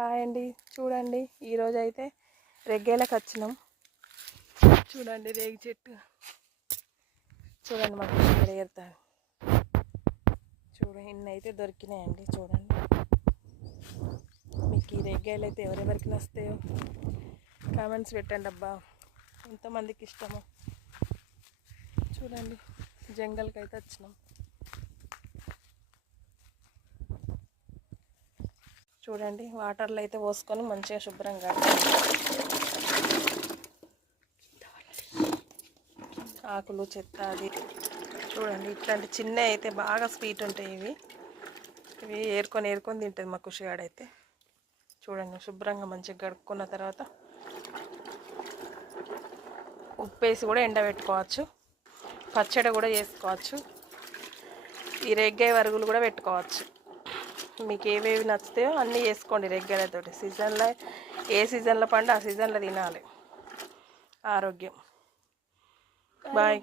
Hi అండి. చూడండి ఈరోజు అయితే రెగ్గేలకు వచ్చినాం. చూడండి రేగి చెట్టు చూడండి మాకు ఇక్కడ ఏరుతాను. చూడండి ఇన్ని అయితే దొరికినాయండి. చూడండి మీకు ఈ రెగ్గాయలు అయితే ఎవరెవరికి నస్తాయో కామెంట్స్ పెట్టండి అబ్బా, ఎంతమందికి ఇష్టమో. చూడండి జంగల్కి అయితే వచ్చినాం. చూడండి వాటర్లో అయితే పోసుకొని మంచిగా శుభ్రంగా ఆకులు చెత్త అది. చూడండి ఇట్లాంటి చిన్న అయితే బాగా స్వీట్ ఉంటాయి. ఇవి ఏరుకొని తింటుంది మా ఖుషిగాడైతే. చూడండి శుభ్రంగా మంచిగా గడుక్కున్న తర్వాత ఉప్పేసి కూడా ఎండబెట్టుకోవచ్చు, పచ్చడి కూడా చేసుకోవచ్చు, ఈ రెగ్గాయ వరుగులు కూడా పెట్టుకోవచ్చు. మీకు ఏవేవి నచ్చుతాయో అన్నీ వేసుకోండి రెగ్గాయలతోటి. సీజన్లో ఏ సీజన్లో పండు ఆ సీజన్లో తినాలి. ఆరోగ్యం బాయ్.